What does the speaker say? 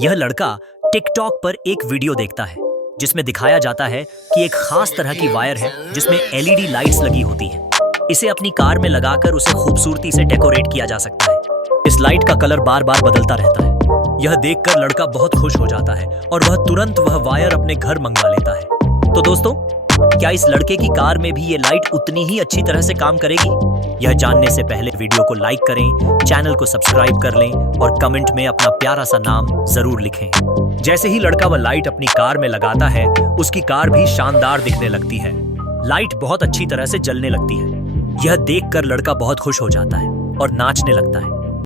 यह लड़का टिकटॉक पर एक वीडियो देखता है जिसमें दिखाया जाता है कि एक खास तरह की वायर है जिसमें एलईडी लाइट्स लगी होती हैं। इसे अपनी कार में लगाकर उसे खूबसूरती से डेकोरेट किया जा सकता है। इस लाइट का कलर बार बार बदलता रहता है। यह देखकर लड़का बहुत खुश हो जाता है और वह तुरंत वह वायर अपने घर मंगवा लेता है। तो दोस्तों, क्या इस लड़के की कार में भी ये लाइट उतनी ही अच्छी तरह से काम करेगी? यह जानने से पहले वीडियो को लाइक करें, चैनल को सब्सक्राइब कर लें और कमेंट में अपना प्यारा सा नाम जरूर लिखें। जैसे ही लड़का वह लाइट अपनी कार में लगाता है, उसकी कार भी शानदार दिखने लगती है। लाइट बहुत अच्छी तरह से जलने लगती है। यह देखकर लड़का बहुत खुश हो जाता है और नाचने लगता है।